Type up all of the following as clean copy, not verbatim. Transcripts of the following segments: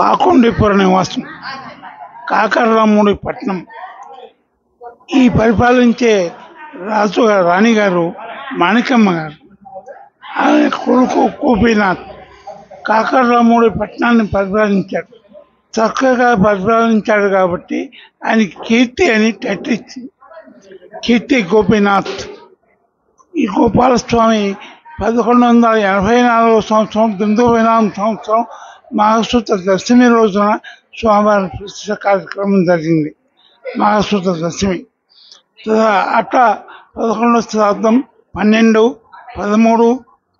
కాకుండిపుర నివాసం కాకర్లమూడి పట్నం. ఈ పరిపాలించే రాణిగారు మాణికమ్మ గారు. ఆయన కొడుకు గోపీనాథ్ కాకర్లమూడి పట్టణాన్ని పరిపాలించాడు. చక్కగా పరిపాలించాడు కాబట్టి ఆయనకి కీర్తి అని టైటిల్ ఇచ్చింది. కీర్తి గోపీనాథ్. ఈ గోపాలస్వామి 1184 సంవత్సరం 9 సంవత్సరం మాఘశుద్ధ దశమి రోజున స్వామివారి ప్రతిష్ఠ కార్యక్రమం జరిగింది. మాఘశుద్ధ దశమి అట్లా 11వ శతాబ్దం, 12, 13,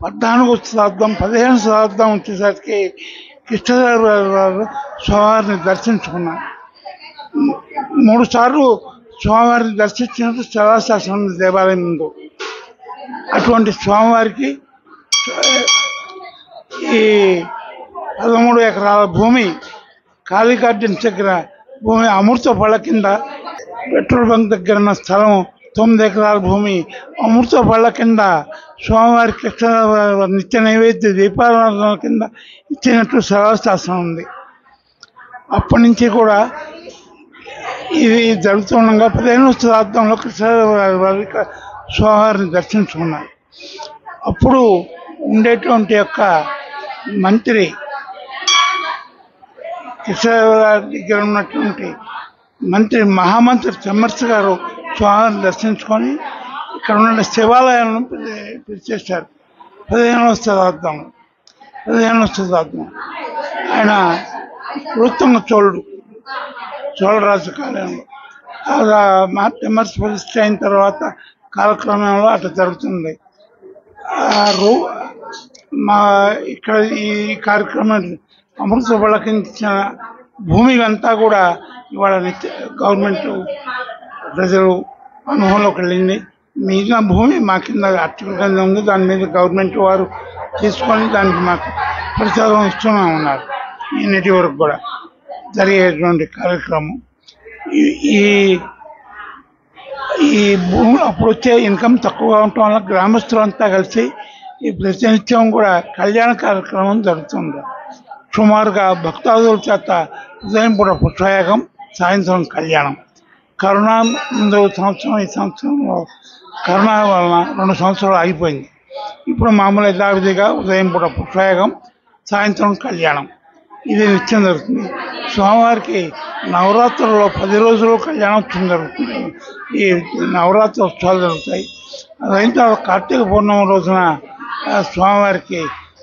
14వ శతాబ్దం, 15వ శతాబ్దం వచ్చేసరికి కృష్ణదేవరాయలు వారు స్వామివారిని దర్శించుకున్నారు. 3 సార్లు స్వామివారిని దర్శించినట్టు శిలాశాసనం ఉంది దేవాలయం ముందు. అటువంటి స్వామివారికి ఈ 13 ఎకరాల భూమి కాళీ గార్డెన్స్ దగ్గర భూమి అమృత పళ్ళ కింద, పెట్రోల్ బంక్ దగ్గర ఉన్న స్థలం 9 ఎకరాల భూమి అమృత పళ్ళ కింద స్వామివారి కృష్ణ నిత్య నైవేద్య దీపారాధన కింద ఇచ్చినట్టు శిలాశాసనం ఉంది. అప్పటి నుంచి కూడా ఇది జరుగుతుండగా 15వ శతాబ్దంలో కృష్ణదేవరాయలు స్వామివారిని దర్శించుకున్నారు. అప్పుడు ఉండేటువంటి యొక్క మంత్రి కృష్ణదేవరాయల దగ్గర ఉన్నటువంటి మంత్రి మహామంత్రి చెమ్మర్స్ గారు స్వామివారిని దర్శించుకొని ఇక్కడ ఉన్న శివాలయాలను పిలిచేశారు. 15వ శతాబ్దం ఆయన వృత్తంగ చోళరాజు కాలంలో చెమ్మర్స్ ప్రతిష్ఠ అయిన తర్వాత కాలక్రమంలో అట్లా జరుగుతుంది. ఇక్కడ ఈ కార్యక్రమం అమృత బలకించిన భూమి అంతా కూడా ఇవాళ గవర్నమెంట్ ప్రజలు అనుభవంలోకి వెళ్ళింది. మిగిలిన భూమి మా కింద ఆర్టికల్ కింద ఉంది. దాని మీద గవర్నమెంట్ వారు తీసుకొని దానికి మాకు ప్రచారం ఇస్తూనే ఉన్నారు. నేటి వరకు కూడా జరిగేటువంటి కార్యక్రమం. ఈ భూములు అప్పుడు వచ్చే ఇన్కమ్ తక్కువగా ఉండటం వల్ల గ్రామస్తులంతా కలిసి ఈ ప్రతినిత్యం కూడా కళ్యాణ కార్యక్రమం జరుగుతుంది. సుమారుగా భక్తాదుల చేత ఉదయం పూట పుష్పయాగం, సాయంత్రం కళ్యాణం. కరోనా ముందు సంవత్సరం, ఈ సంవత్సరంలో కరోనా వలన 2 సంవత్సరాలు ఆగిపోయింది. ఇప్పుడు మామూలు యథావిధిగా ఉదయం పూట పుష్పయాగం, సాయంత్రం కళ్యాణం ఇది నిత్యం జరుగుతుంది. స్వామివారికి నవరాత్రుల్లో 10 రోజులు కళ్యాణోత్సవం జరుగుతుంది. ఈ నవరాత్రి ఉత్సవాలు జరుగుతాయి. అదైన తర్వాత కార్తీక పూర్ణిమ రోజున స్వామివారికి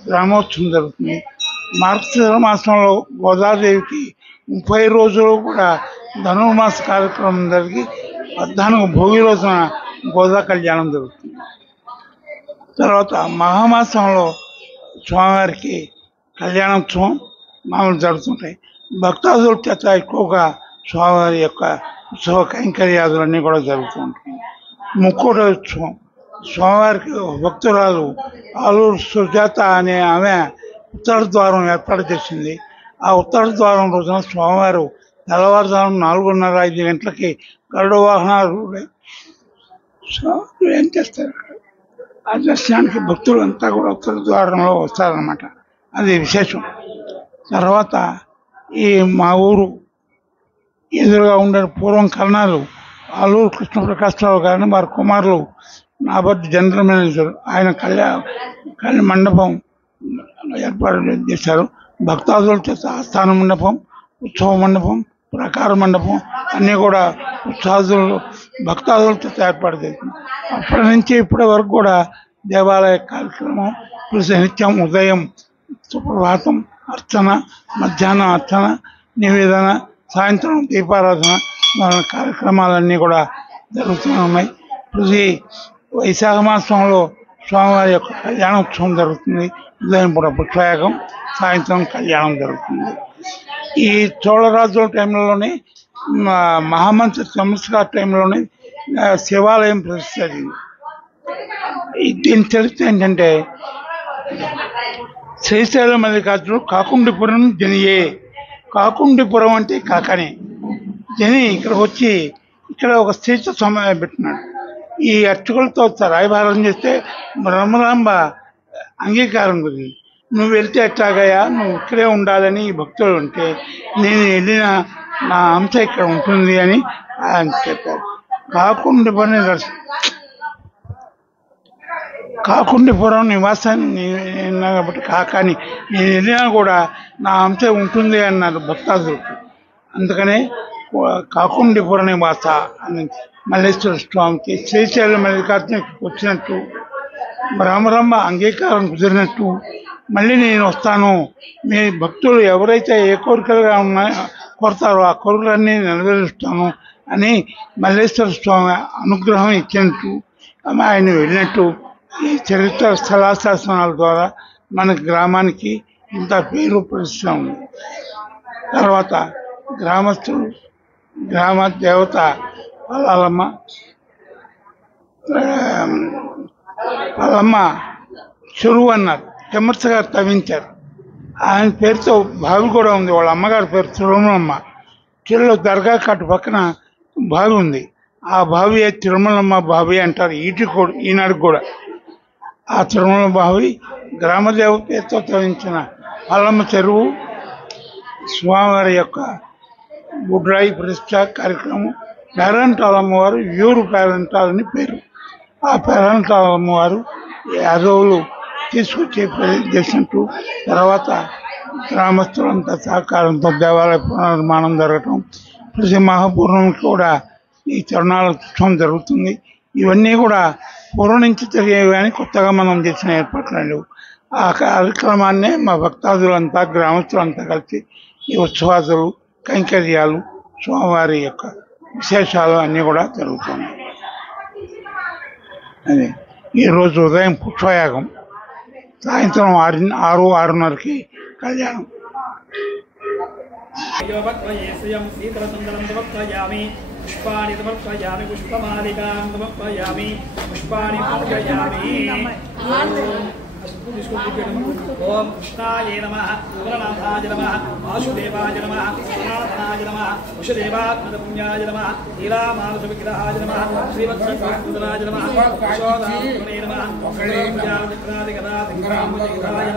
గ్రామోత్సవం జరుగుతుంది. మార్గశిర మాసంలో గోదాదేవికి 30 రోజులు కూడా ధనుర్మాస కార్యక్రమం జరిగి 14 భోగి రోజున గోదా కళ్యాణం జరుగుతుంది. తర్వాత మహామాసంలో స్వామివారికి కళ్యాణోత్సవం మామూలు జరుగుతుంటాయి. భక్తాదుల చేత ఎక్కువగా స్వామివారి యొక్క ఉత్సవ కైంకర్యాదులన్నీ కూడా జరుగుతూ ఉంటాయి. ముక్కోటి ఉత్సవం స్వామివారికి భక్తురాలు ఆలూరు సుజాత అనే ఆమె ఉత్తర ద్వారం ఏర్పాటు చేసింది. ఆ ఉత్తర ద్వారం రోజున స్వామివారు తెల్లవారుజాము 4:30-5 గంటలకి గరుడ వాహనాలు ఏం చేస్తారు. ఆ దర్శనానికి భక్తులు అంతా కూడా ఉత్తర ద్వారంలో వస్తారనమాట. అది విశేషం. తర్వాత ఈ మా ఊరు ఎదురుగా ఉండే పూర్వం కర్ణాలు ఆలూరు కృష్ణప్రకాశరావు గారిని వారి కుమారులు నాబర్తి జనరల్ మేనేజర్ ఆయన కళ్యాణ మండపం ఏర్పాటు చేశారు. భక్తాదుల చేత ఆస్థాన మండపం, ఉత్సవ మండపం, ప్రకార మండపం అన్నీ కూడా భక్తాదుల చేత ఏర్పాటు చేసింది. అప్పటి నుంచి ఇప్పటి వరకు కూడా దేవాలయ కార్యక్రమం నిత్యం ఉదయం సుప్రభాతం అర్చన, మధ్యాహ్నం అర్చన, నివేదన, సాయంత్రం దీపారాధన మొదలైన కార్యక్రమాలన్నీ కూడా జరుగుతూ ఉన్నాయి. ప్రతి వైశాఖ మాసంలో స్వామివారి యొక్క కళ్యాణోత్సవం జరుగుతుంది. ఉదయం పూట పుష్పయాగం, సాయంత్రం కళ్యాణం జరుగుతుంది. ఈ చోళరాజుల టైంలోనే మహామంత్రి సంస్కార టైంలోనే శివాలయం ప్రతిష్ఠ జరిగింది. దీని చరిత్ర ఏంటంటే శ్రీశైల మల్లికార్జునుడు కాకుండిపురం జనియే. కాకుండిపురం అంటే కాకనే. జని ఇక్కడికి వచ్చి ఇక్కడ ఒక స్త్రీతో సమయం పెట్టినాడు. ఈ అర్చకులతో రాయబారం చేస్తే బ్రహ్మరాంబ అంగీకారం కుదిరింది. నువ్వు వెళ్తే ఎట్లాగయ్యా, నువ్వు ఇక్కడే ఉండాలని ఈ భక్తులు ఉంటే నేను వెళ్ళిన నా అంశ ఇక్కడ ఉంటుంది అని ఆయన చెప్పారు. కాకుండిపురం నివాసాన్ని కాబట్టి కాకాని నేను వెళ్ళినా కూడా నా అంశ ఉంటుంది అన్నారు భక్తాదులకు. అందుకనే కాకుండిపురం నివాస అని మల్లేశ్వర స్వామికి శ్రీశైలం మల్లికార్జునకి వచ్చినట్టు రామరమ్మ అంగీకారం కుదిరినట్టు మళ్ళీ నేను వస్తాను, మీ భక్తులు ఎవరైతే ఏ కోరికలుగా కోరతారో ఆ కోరికలన్నీ నెరవేరుస్తాను అని మల్లేశ్వర స్వామి అనుగ్రహం ఇచ్చినట్టు ఆయన వెళ్ళినట్టు ఈ చరిత్ర స్థలాశాసనాల ద్వారా మన గ్రామానికి ఇంత పేరు ప్రతిష్ట ఉంది. తర్వాత గ్రామస్తులు గ్రామ దేవత పల్లమ్మ చెరువు అన్నారు, చెమ్మర్స గారు తవ్వించారు. ఆయన పేరుతో బావి కూడా ఉంది. వాళ్ళ అమ్మగారి పేరు తిరుమలమ్మ. చెరువులో దర్గా కట్టు పక్కన బావి ఉంది. ఆ బావి తిరుమలమ్మ బావి అంటారు ఈనాడు కూడా. ఆ తిరుమల బావి గ్రామదేవ పేరుతో తవ్వించిన పల్లమ్మ చెరువు స్వామివారి యొక్క బుడ్రాయి ప్రతిష్ట కార్యక్రమం. పేరంటాలమ్మవారు యూరు పేరంటాలని పేరు. ఆ పేరంటాలమ్మవారు యాదవులు తీసుకొచ్చి చేసినట్టు తర్వాత గ్రామస్తులంతా సహకారంతో దేవాలయ పునర్నిర్మాణం జరగటం, ప్రతి మహాపూర్ణమికి కూడా ఈ తిరునాళోత్సవం జరుగుతుంది. ఇవన్నీ కూడా పూర్వం నుంచి జరిగేవి కానీ కొత్తగా మనం చేసిన ఏర్పాట్లు లేవు. ఆ కార్యక్రమాన్నే మా భక్తాదులంతా గ్రామస్తులంతా కలిసి ఈ ఉత్సవాదులు కైంకర్యాలు స్వామివారి యొక్క విశేషాలు అన్నీ కూడా జరుగుతున్నాయి. అది ఈరోజు ఉదయం పుష్పయాగం, సాయంత్రం 6:30కి కళ్యాణం. पुष्पाणि समर्पयामि पुष्पमालिकां समर्पयामि पुष्पाणि पूजयामि। ओम कृष्णाय नमः, पूर्णनाथाय नमः, वासुदेवाय नमः, पूर्णनाथाय नमः, वसुदेवात्मजपुण्याय नमः, लीलामानसविग्रहाय नमः, श्रीवत्सराय नमः, यशोदात्मने नमः, पूजादिक्रादिगदादिग्रामदिग्राय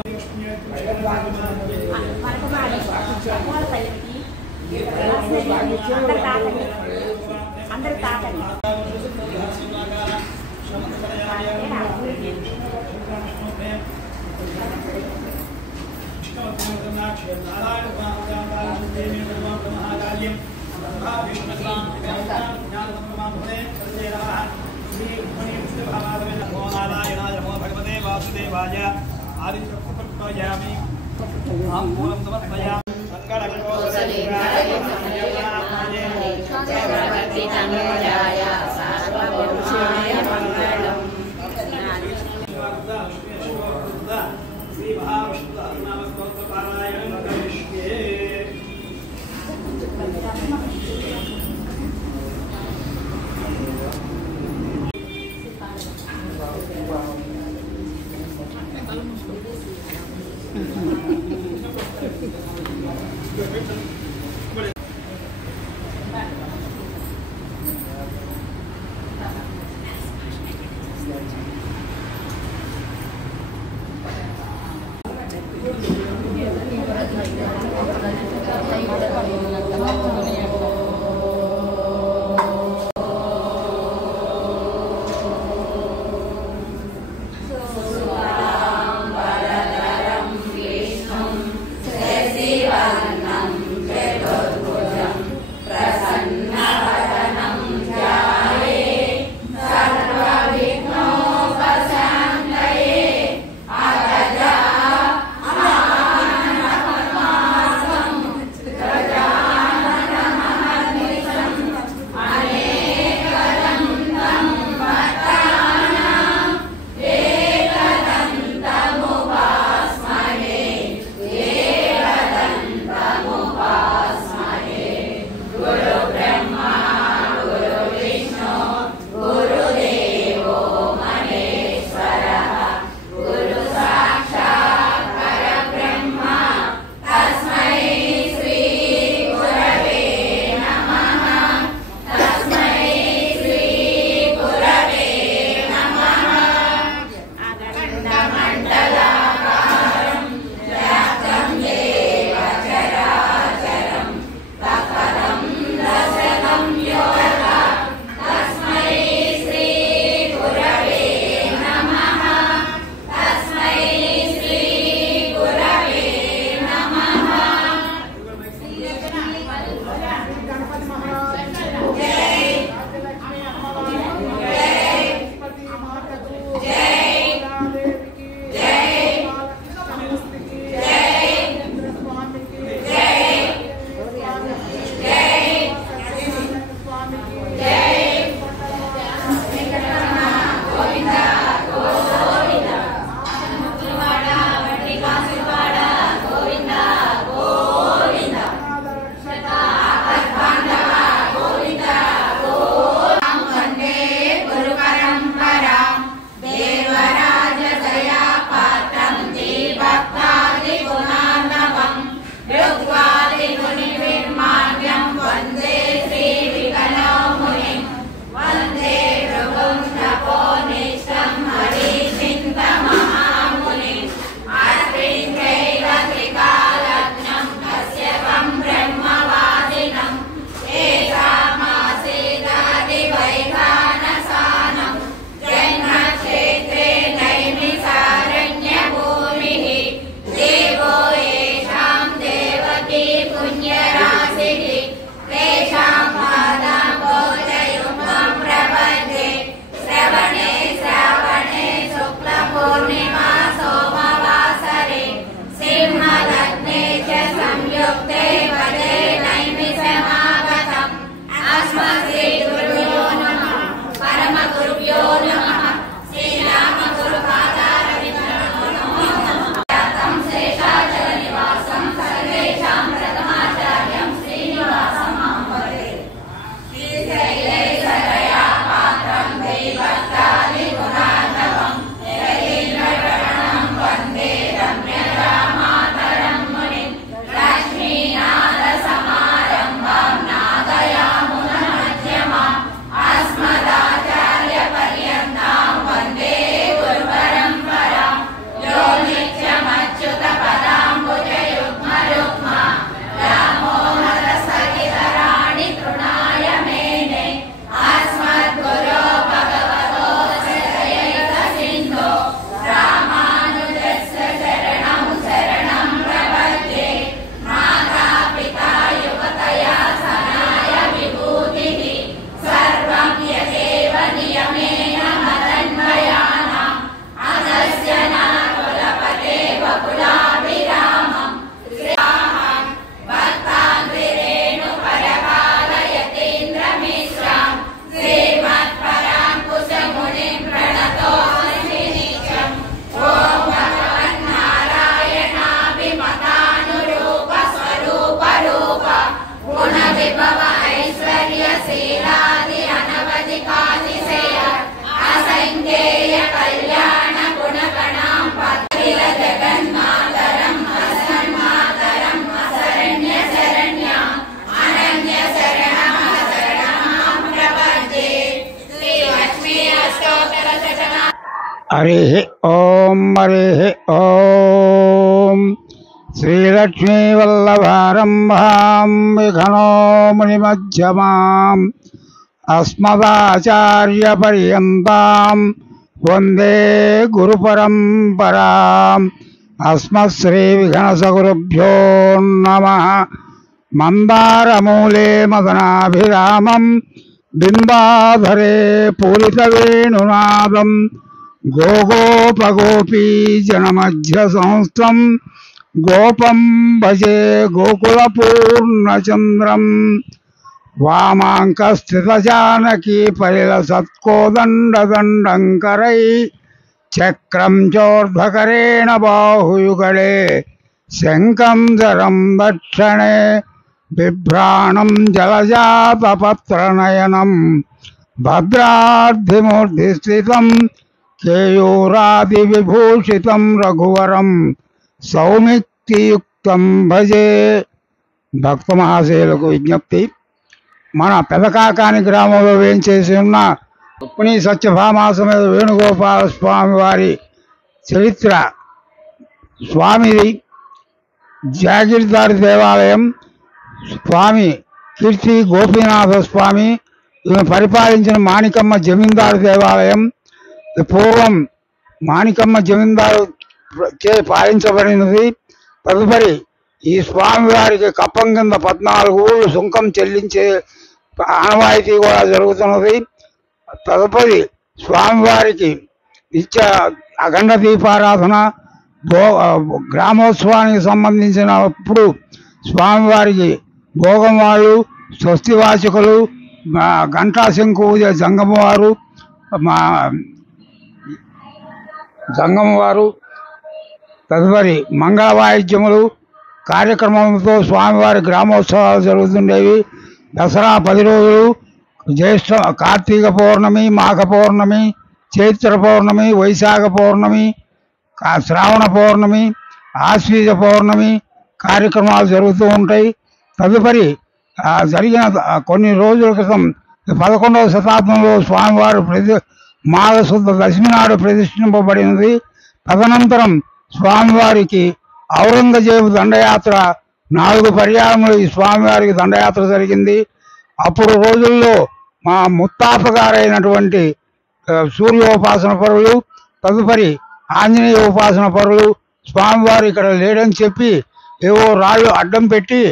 అందరు తాకండి. भगवते वासुदेवाय आदित्ययामि मूलं समर्पयामि। श्री महाविष्णुपारायणं करिष्ये। हरिः ॐ हरिः ॐ श्रीलक्ष्मीवल्लभारम्भां विघ्नो मुनिमध्यमाम् अस्मदाचार्यपर्यन्तां वन्दे गुरुपरम्पराम् अस्मत्श्रीविघ्नसगुरुभ्यो नमः। मन्दारमूले मदनाभिरामं बिम्बाधरे पूरितवेणुनादं गोगोपगोपी जनमध्य संस्थं गोपं भजे गोकुलपूर्णचन्द्रं वामाङ्कस्थितजानकी परिलसत्कोदण्डदण्डं करैः चक्रं चोर्ध्वकरेण बाहुयुगले शङ्खं जरं दक्षिणे बिभ्राणं जलजातपत्रनयनं भद्राद्रिमूर्धिस्थितं केयूरादिविभूषितं रघुवरं सौमित्तियुक्तं भजे। భక్త మహాశయులకు విజ్ఞప్తి, మన పెదకాకాని గ్రామంలో వేంచేసి ఉన్న రుక్మిణీ సత్యభామా సమేత వేణుగోపాల స్వామి వారి చరిత్ర. స్వామిది జాగీర్దారి దేవాలయం. స్వామి కీర్తి గోపీనాథ స్వామి ఈమె పరిపాలించిన మాణికమ్మ జమీందారు దేవాలయం. పూర్వం మాణికమ్మ జమీందారు చే పాలించబడినది. తదుపరి ఈ స్వామివారికి కప్పం కింద 14 ఊళ్ళు సుంకం చెల్లించే ఆనవాయితీ కూడా జరుగుతున్నది. తదుపరి స్వామివారికి నిత్య అఖండ దీపారాధన, గ్రామోత్సవానికి సంబంధించినప్పుడు స్వామివారికి భోగం వాళ్ళు, స్వస్తివాచకులు, గంటా శంకు జంగమవారు, తదుపరి మంగళ వాయిద్యములు కార్యక్రమంతో స్వామివారి గ్రామోత్సవాలు జరుగుతుండేవి. దసరా 10 రోజులు, జ్యేష్ఠ కార్తీక పౌర్ణమి, మాఘ పౌర్ణమి, చైత్ర పౌర్ణమి, వైశాఖ పౌర్ణమి, శ్రావణ పౌర్ణమి, ఆశ్వీజ పౌర్ణమి కార్యక్రమాలు జరుగుతూ ఉంటాయి. తదుపరి జరిగిన కొన్ని రోజుల క్రితం 11వ శతాబ్దంలో స్వామివారు మాఘశుద్ధ దశమి నాడు ప్రతిష్ఠింపబడినది. తదనంతరం స్వామివారికి ఔరంగజేబు దండయాత్ర 4 పర్యాయములు ఈ స్వామివారికి దండయాత్ర జరిగింది. అప్పుడు రోజుల్లో మా ముత్తాప గారైనటువంటి సూర్యోపాసన పరులు, తదుపరి ఆంజనేయ ఉపాసన పరులు స్వామివారు ఇక్కడ లేడని చెప్పి ఏవో రాళ్ళు అడ్డం పెట్టి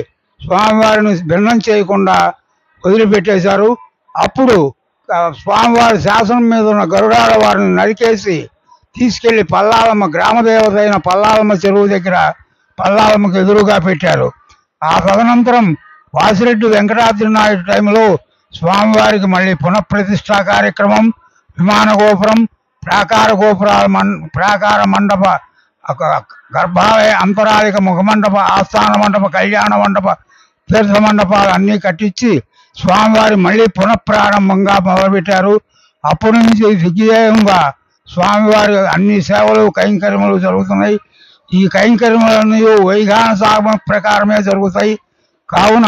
స్వామివారిని భిన్నం చేయకుండా వదిలిపెట్టేశారు. అప్పుడు స్వామివారి శాసనం మీద ఉన్న గరుడాల వారిని నరికేసి తీసుకెళ్లి పల్లాలమ్మ, గ్రామదేవత అయిన పల్లాలమ్మ చెరువు దగ్గర పల్లాలమ్మకు ఎదురుగా పెట్టారు. ఆ తదనంతరం వాసిరెడ్డి వెంకటాద్రి నాయుడు టైంలో స్వామివారికి మళ్ళీ పునఃప్రతిష్ఠా కార్యక్రమం, విమాన గోపురం, ప్రాకార మండప, గర్భాలయ, అంతరాలిక ముఖమండప, ఆస్థాన మండప, కళ్యాణ మండప, తీర్థ మండపాలు అన్నీ కట్టించి స్వామివారి మళ్ళీ పునఃప్రారంభంగా మొదలుపెట్టారు. అప్పటి నుంచి దిగ్విజయంగా స్వామివారి అన్ని సేవలు, కైంకర్యములు జరుగుతున్నాయి. ఈ కైంకర్యములన్నీ వైఘాన సాగమ ప్రకారమే జరుగుతాయి. కావున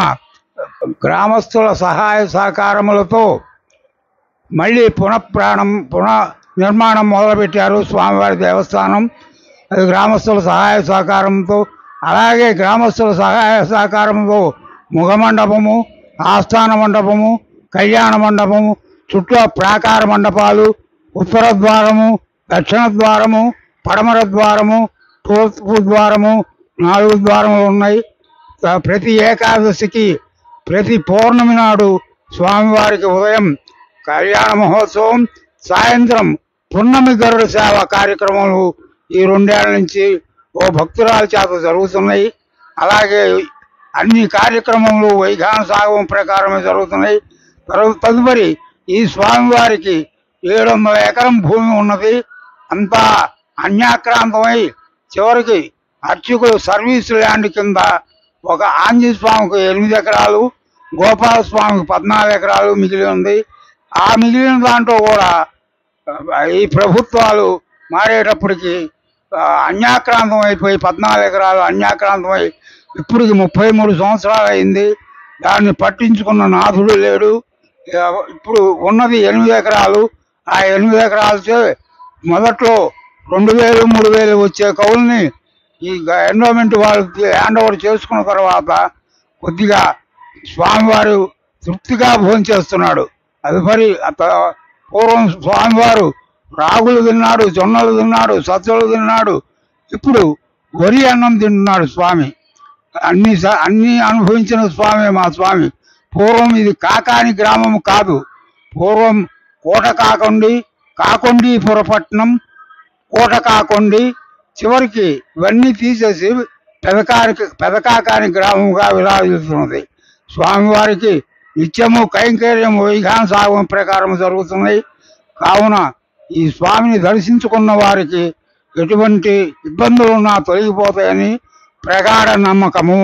గ్రామస్తుల సహాయ సహకారములతో మళ్ళీ నిర్మాణం మొదలుపెట్టారు స్వామివారి దేవస్థానం. అది గ్రామస్తుల సహాయ సహకారంతో, అలాగే గ్రామస్తుల సహాయ సహకారంతో ముఖమండపము, ఆస్థాన మండపము, కళ్యాణ మండపము, చుట్టూ ప్రాకార మండపాలు, ఉత్తర ద్వారము, దక్షిణ ద్వారము, పడమర ద్వారము, తూర్పు ద్వారము, 4 ద్వారములు ఉన్నాయి. ప్రతి ఏకాదశికి, ప్రతి పౌర్ణమి నాడు స్వామివారికి ఉదయం కళ్యాణ మహోత్సవం, సాయంత్రం పున్నమి గరుడ సేవ కార్యక్రమాలు ఈ 2 ఏళ్ల నుంచి ఓ భక్తురాల చేత జరుగుతున్నాయి. అలాగే అన్ని కార్యక్రమములు వైఘాన సాగం ప్రకారమే జరుగుతున్నాయి. తదుపరి ఈ స్వామివారికి 700 ఎకరం భూమి ఉన్నది. అంతా అన్యాక్రాంతమై చివరికి అర్చకులు సర్వీస్ ల్యాండ్ కింద ఒక ఆంజనేయ స్వామికి 8 ఎకరాలు, గోపాలస్వామికి 14 ఎకరాలు మిగిలి ఉంది. ఆ మిగిలిన దాంట్లో కూడా ఈ ప్రభుత్వాలు మారేటప్పటికి అన్యాక్రాంతం అయిపోయి 14 ఎకరాలు అన్యాక్రాంతమై ఇప్పటికి 33 సంవత్సరాలు అయింది. దాన్ని పట్టించుకున్న నాథుడు లేడు. ఇప్పుడు ఉన్నది 8 ఎకరాలు. ఆ 8 ఎకరాలతో మొదట్లో 2000, 3000 వచ్చే కవుల్ని ఈ ఎండోమెంట్ వాళ్ళకి హ్యాండ్ ఓవర్ చేసుకున్న తర్వాత కొద్దిగా స్వామివారు తృప్తిగా భోజనం చేస్తున్నాడు. తదుపరి పూర్వం స్వామివారు రాగులు తిన్నాడు, జొన్నలు తిన్నాడు, సజ్జలు తిన్నాడు. ఇప్పుడు వరి అన్నం తింటున్నాడు స్వామి. అన్ని అనుభవించిన స్వామి మా స్వామి. పూర్వం ఇది కాకాని గ్రామం కాదు. పూర్వం కాకొండీపురపట్నం, కాకొండి, చివరికి ఇవన్నీ తీసేసి పెదకాకాని గ్రామంగా విరాజిల్లుతున్నది. స్వామివారికి నిత్యము కైంకర్యం వైఖాన సాగం ప్రకారం జరుగుతున్నాయి. కావున ఈ స్వామిని దర్శించుకున్న వారికి ఎటువంటి ఇబ్బందులున్నా తొలగిపోతాయని ప్రగాఢ నమ్మకము.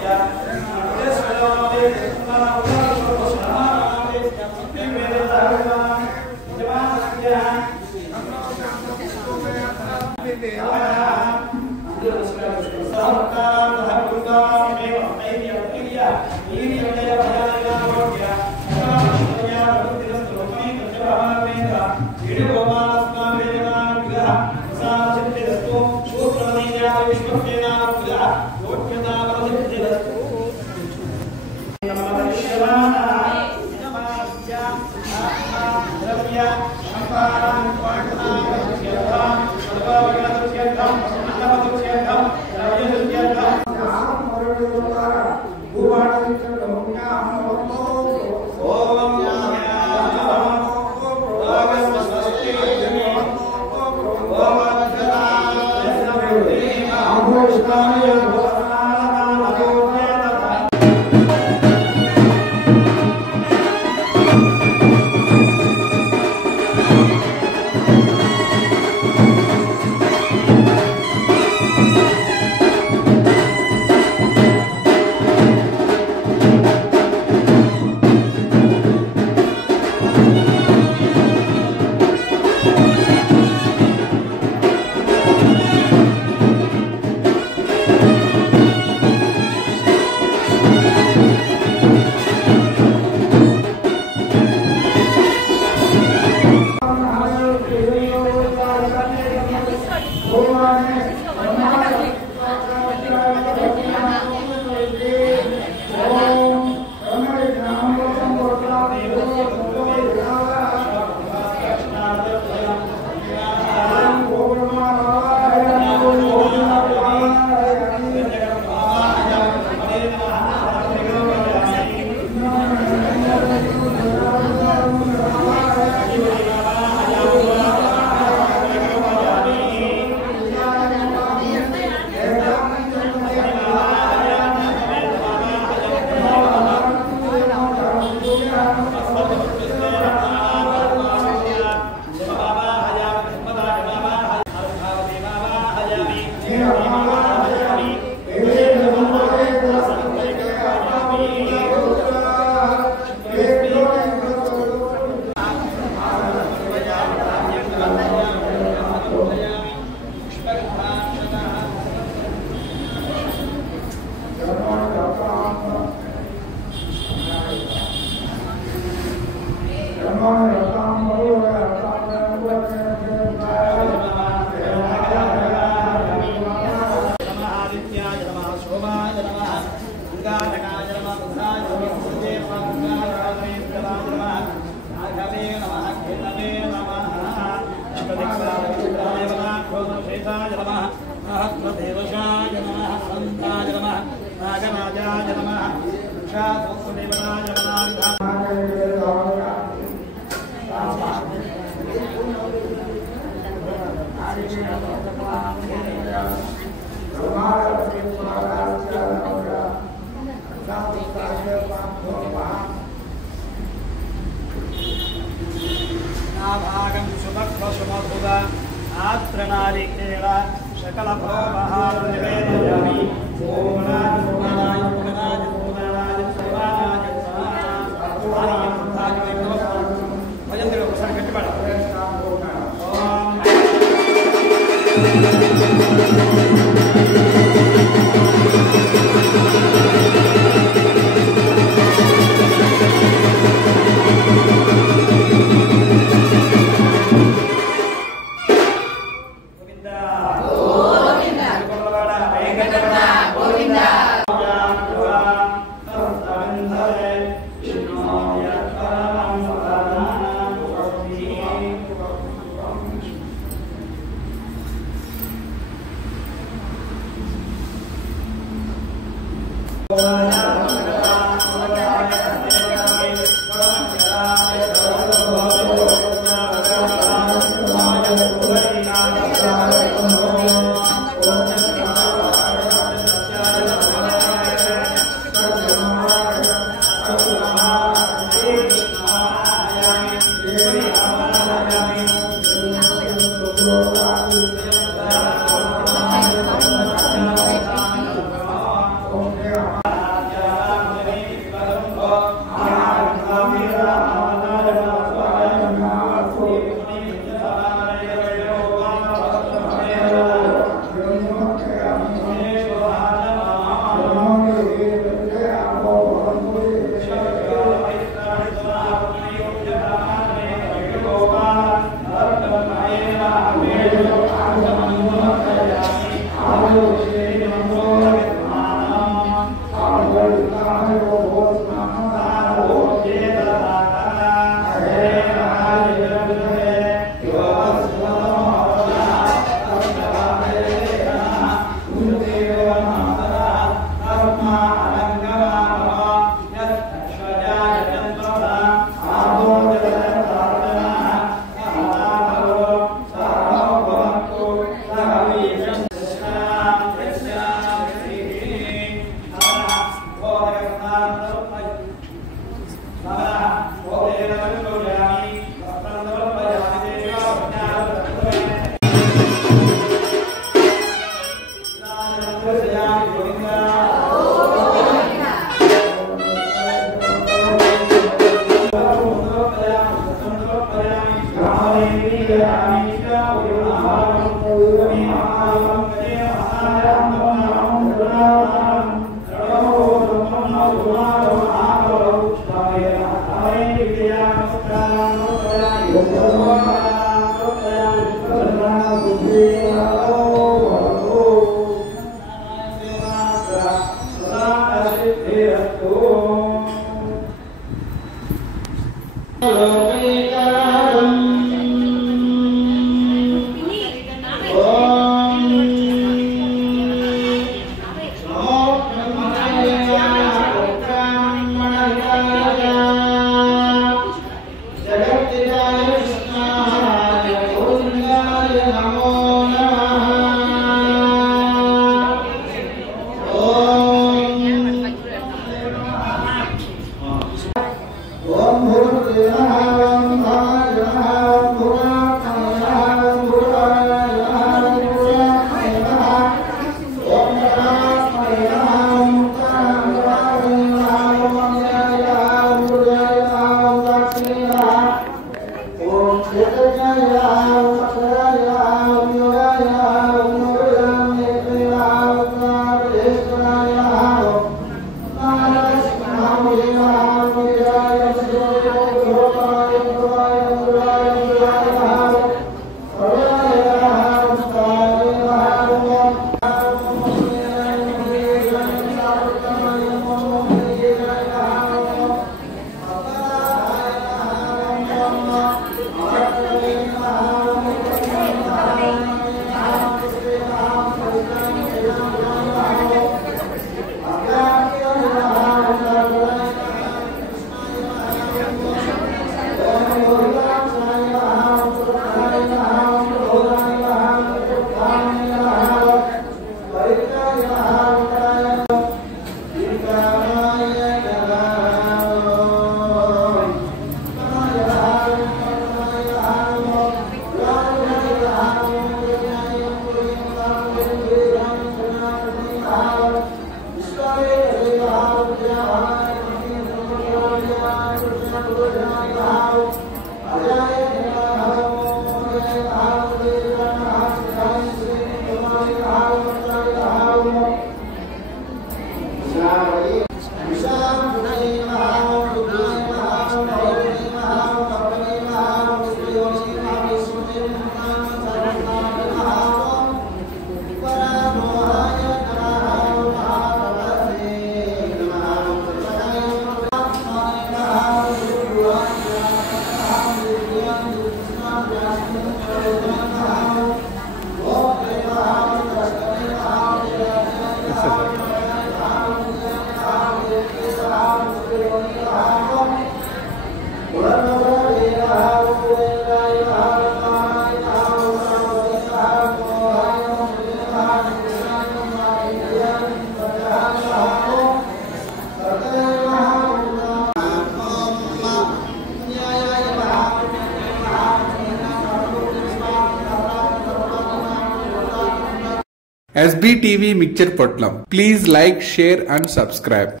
SBTV Mixture Potlam. Please like, share and subscribe.